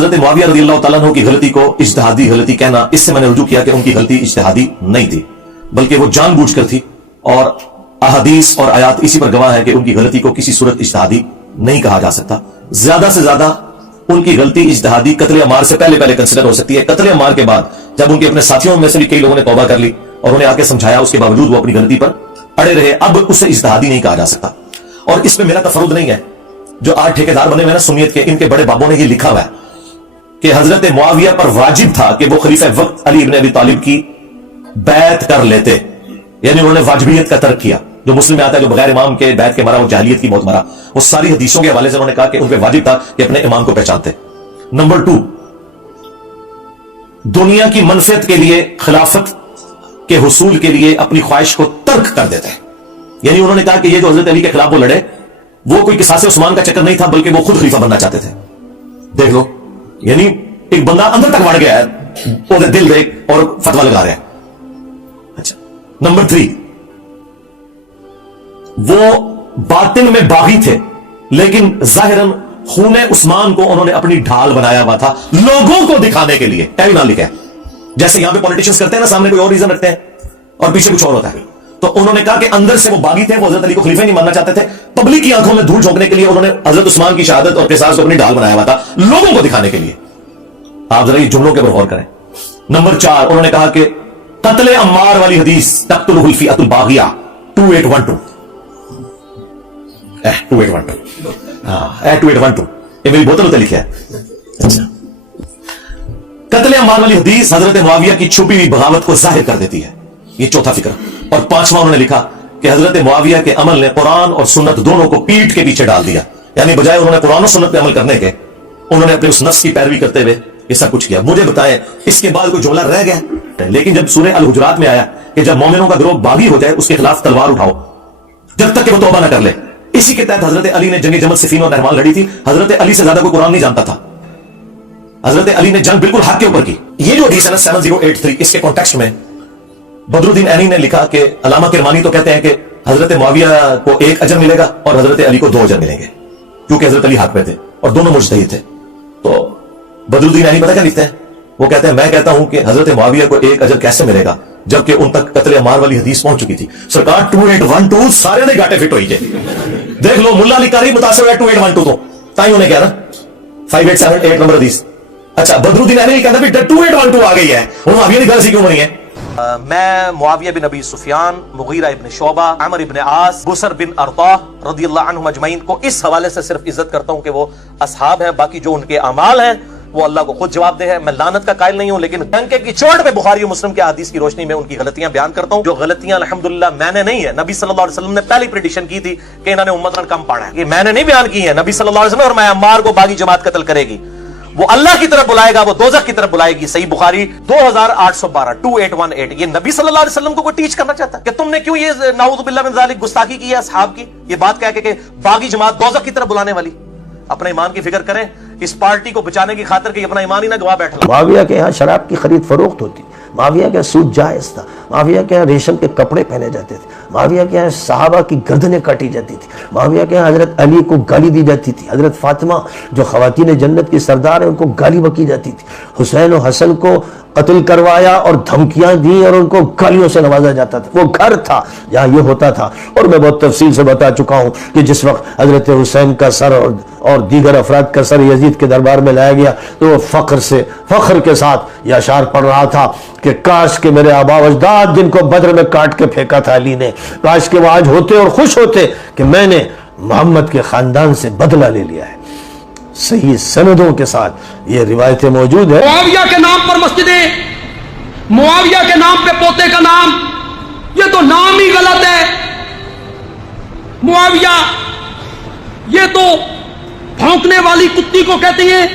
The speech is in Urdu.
حضرت معاویہ رضی اللہ تعالیٰ عنہ کی غلطی کو اجتہادی غلطی کہنا، اس سے میں نے رجوع کیا کہ ان کی غلطی اجتہادی نہیں تھی بلکہ وہ جان بوجھ کر تھی، اور احادیث اور آیات اسی پر گواہ ہے کہ ان کی غلطی کو کسی صورت اجتہادی نہیں کہا جا سکتا۔ زیادہ سے زیادہ ان کی غلطی اجتہادی قتل عمار سے پہلے کنسیڈر ہو سکتی ہے۔ قتل عمار کے بعد جب ان کے اپنے ساتھیوں میں سے بھی کئی لوگوں نے توبہ کر لی اور انہیں آ کے سمجھایا، اس کے باوجود وہ اپنی غلطی پر اڑے رہے، اب اسے اجتہادی نہیں کہا جا سکتا۔ اور اس میں میرا تفرد نہیں ہے، جو آج ٹھیکیدار بنے ہوئے نا سنیت کے، ان کے بڑے بابوں نے یہ لکھا ہوا ہے کہ حضرت معاویہ پر واجب تھا کہ وہ خلیفہ وقت علی ابن ابی طالب کی بیعت کر لیتے، یعنی انہوں نے واجبیت کا ترک کیا۔ جو مسلم میں آتا ہے جو بغیر امام کے بیعت کے مرا وہ جاہلیت کی موت مرا، وہ ساری حدیثوں کے حوالے سے انہوں نے کہا کہ ان پہ واجب تھا کہ اپنے امام کو پہچانتے۔ نمبر 2، دنیا کی منفعت کے لیے، خلافت کے حصول کے لیے اپنی خواہش کو ترک کر دیتے ہیں، یعنی انہوں نے کہا کہ یہ جو حضرت علی کے خلاف وہ لڑے وہ کوئی قصاص عثمان کا چکر نہیں تھا بلکہ وہ خود خلیفہ بننا چاہتے تھے۔ دیکھ لو، یعنی ایک بندہ اندر تک بڑھ گیا ہے، وہ دل دیکھ اور فتویٰ لگا رہے ہیں۔ اچھا، نمبر 3، وہ باطن میں باغی تھے لیکن ظاہراً خون عثمان کو انہوں نے اپنی ڈھال بنایا ہوا تھا لوگوں کو دکھانے کے لیے۔ ٹائم نہ لکھا ہے، جیسے یہاں پہ پولیٹیشنز کرتے ہیں نا، سامنے کوئی اور ریزن رکھتے ہیں اور پیچھے کچھ اور ہوتا ہے۔ تو انہوں نے کہا کہ اندر سے وہ باغی تھے، وہ حضرت علی کو خلیفہ نہیں ماننا چاہتے تھے، پبلک کی آنکھوں میں دھول جھونکنے کے لیے انہوں نے حضرت عثمان کی شہادت اور قصاص کو اپنی ڈھال بنایا ہوا تھا لوگوں کو دکھانے کے لیے۔ آپ ذرا یہ جملوں کے اوپر غور کریں۔ نمبر 4، انہوں نے کہا کہ قتل عمار والی حدیث تقتلہ الفئۃ الباغیہ 2812 2812 یہ میری بوتل ہوتے لکھا ہے۔ اچھا، قتل عمار والی حدیث حضرت معاویہ کی چھپی ہوئی بغاوت کو ظاہر کر دیتی ہے، یہ چوتھا فکر۔ اور 5واں انہوں نے لکھا کہ حضرت معاویہ کے عمل نے قرآن اور سنت دونوں کو پیٹ کے پیچھے ڈال دیا، یعنی بجائے انہوں نے قرآن اور سنت پہ عمل کرنے کے، انہوں نے اپنے اس نفس کی پیروی کرتے ہوئے یہ سب کچھ کیا۔ مجھے بتائیں اس کے بعد کوئی جملہ رہ گیا؟ لیکن جب سورہ الحجرات میں آیا کہ جب مومنوں کا گروہ باغی ہو جائے اس کے خلاف تلوار اٹھاؤ جب تک کہ وہ توبہ نہ کر لے، اسی کے تحت حضرت علی نے جنگ جمل صفین اور نہروان لڑی تھی۔ حضرت علی سے زیادہ کوئی قرآن نہیں جانتا تھا، حضرت علی نے جنگ بالکل حق کے اوپر کی۔ یہ جو حدیث ہے نا 7083، اس کے کانٹیکسٹ میں بدر الدین عینی نے لکھا کہ علامہ کرمانی تو کہتے ہیں کہ حضرت معاویہ کو 1 اجر ملے گا اور حضرت علی کو 2 اجر ملیں گے، کیونکہ حضرت علی حق پہ تھے اور دونوں مجتہد تھے۔ تو بدر الدین عینی پتہ کیا لکھتے ہیں؟ وہ کہتے ہیں میں کہتا ہوں کہ حضرت معاویہ کو 1 اجر کیسے ملے گا جبکہ ان تک قتل عمار والی حدیث پہنچ چکی تھی۔ سرکار 2812 سارے نے گاٹے فٹ ہوئی جائے، دیکھ لو ملا علی قاری متاثر ہوا 2812 تو تائیں انہیں کہہ رہا 5878 نمبر حدیث۔ اچھا، بدر الدین عینی کہتا ہے 2812 آ گئی ہے، اور معاویہ کی غلطی کیوں نہیں ہے؟ میں معاویہ بن ابی سفیان، مغیرہ ابن شعبہ، عمر ابن عاص، بسر بن ارطاہ رضی اللہ عنہم اجمعین کو اس حوالے سے صرف عزت کرتا ہوں کہ وہ اصحاب ہیں، باقی جو ان کے اعمال ہیں وہ اللہ کو خود جواب دہ ہے۔ میں لعنت کا قائل نہیں ہوں، لیکن ڈنکے کی چوٹ پہ بخاری و مسلم کے حدیث کی روشنی میں ان کی غلطیاں بیان کرتا ہوں، جو غلطیاں الحمدللہ میں نے نہیں ہے، نبی صلی اللہ علیہ وسلم نے پہلی پریڈکشن کی تھی کہ انہوں نے امت کم پڑھا ہے، یہ میں نے نہیں بیان کی ہے، نبی صلی اللہ علیہ وسلم اور میں عمار کو باغی جماعت قتل کرے گی، وہ اللہ کی طرف بلائے گا، وہ دوزخ کی طرف بلائے گی۔ صحیح بخاری 2812 2818۔ یہ نبی صلی اللہ علیہ وسلم کو کوئی ٹیچ کرنا چاہتا ہے کہ تم نے کیوں یہ نعوذ باللہ من ذالک گستاخی کی ہے اصحاب کی، یہ بات کہہ کے کہ باغی جماعت دوزخ کی طرف بلانے والی؟ اپنے ایمان کی فکر کریں، اس پارٹی کو بچانے کی خاطر کہ اپنا ایمان ہی نہ گوا بیٹھا۔ معاویہ کے یہاں شراب کی خرید فروخت ہوتی، معاویہ کے سود جائز تھا، معاویہ کے یہاں ریشم کے کپڑے پہنے جاتے تھے، معاویہ کے یہاں صحابہ کی گردنیں کاٹی جاتی تھی، معاویہ کے یہاں حضرت علی کو گالی دی جاتی تھی، حضرت فاطمہ جو خواتین جنت کی سردار ہیں ان کو گالی بکی جاتی تھی، حسین و حسن کو قتل کروایا اور دھمکیاں دی اور ان کو گالیوں سے نوازا جاتا تھا۔ وہ گھر تھا جہاں یہ ہوتا تھا، اور میں بہت تفصیل سے بتا چکا ہوں کہ جس وقت حضرت حسین کا سر اور دیگر افراد کا سر یزید کے دربار میں لایا گیا تو وہ فخر کے ساتھ یہ اشعار پڑھ رہا تھا کہ کاش کہ میرے آبا و اجداد جن کو بدر میں کاٹ کے پھینکا تھا علی نے، کاش کہ وہ آج ہوتے اور خوش ہوتے کہ میں نے محمد کے خاندان سے بدلہ لے لیا ہے۔ صحیح سندوں کے ساتھ یہ روایتیں موجود ہیں۔ معاویہ کے نام پر مسجدیں، معاویہ کے نام پہ پوتے کا نام، یہ تو نام ہی غلط ہے۔ معاویہ یہ تو بھونکنے والی کتی کو کہتی ہیں،